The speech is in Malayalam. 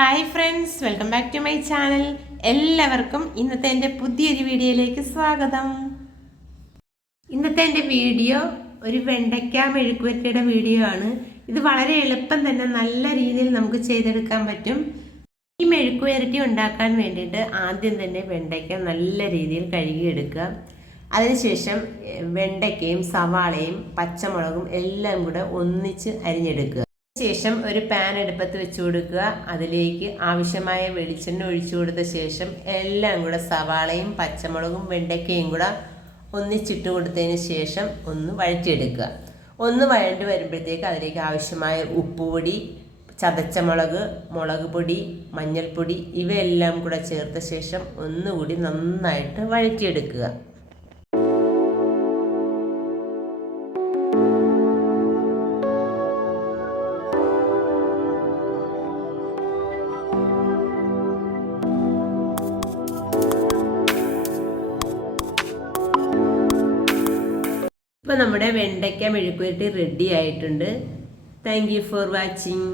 Hi friends, welcome back to my channel. എല്ലാവർക്കും ഇന്നത്തെ എൻ്റെ പുതിയൊരു വീഡിയോയിലേക്ക് സ്വാഗതം. ഇന്നത്തെ എൻ്റെ വീഡിയോ ഒരു വെണ്ടയ്ക്ക മെഴുക്കുവരട്ടിയുടെ വീഡിയോ ആണ്. ഇത് വളരെ എളുപ്പം തന്നെ നല്ല രീതിയിൽ നമുക്ക് ചെയ്തെടുക്കാൻ പറ്റും. ഈ മെഴുക്കുവരട്ടി ഉണ്ടാക്കാൻ വേണ്ടിയിട്ട് ആദ്യം തന്നെ വെണ്ടയ്ക്ക നല്ല രീതിയിൽ കഴുകിയെടുക്കുക. അതിനുശേഷം വെണ്ടയ്ക്കയും സവാളയും പച്ചമുളകും എല്ലാം കൂടെ ഒന്നിച്ച് അരിഞ്ഞെടുക്കുക. ശേഷം ഒരു പാൻ അടുപ്പത്ത് വെച്ച് കൊടുക്കുക. അതിലേക്ക് ആവശ്യമായ വെളിച്ചെണ്ണ ഒഴിച്ചു കൊടുത്ത ശേഷം എല്ലാം കൂടെ സവാളയും പച്ചമുളകും വെണ്ടയ്ക്കയും കൂടെ ഒന്നിച്ചിട്ട് കൊടുത്തതിന് ശേഷം ഒന്ന് വഴറ്റിയെടുക്കുക. ഒന്ന് വഴണ്ടി വരുമ്പോഴത്തേക്ക് അതിലേക്ക് ആവശ്യമായ ഉപ്പുപൊടി, ചതച്ച മുളക് പൊടി, മഞ്ഞൾപ്പൊടി ഇവയെല്ലാം കൂടെ ചേർത്ത ശേഷം ഒന്നുകൂടി നന്നായിട്ട് വഴറ്റിയെടുക്കുക. ഇപ്പോൾ നമ്മുടെ വെണ്ടയ്ക്ക മെഴുക്കുവരട്ടി റെഡി ആയിട്ടുണ്ട്. Thank you for watching.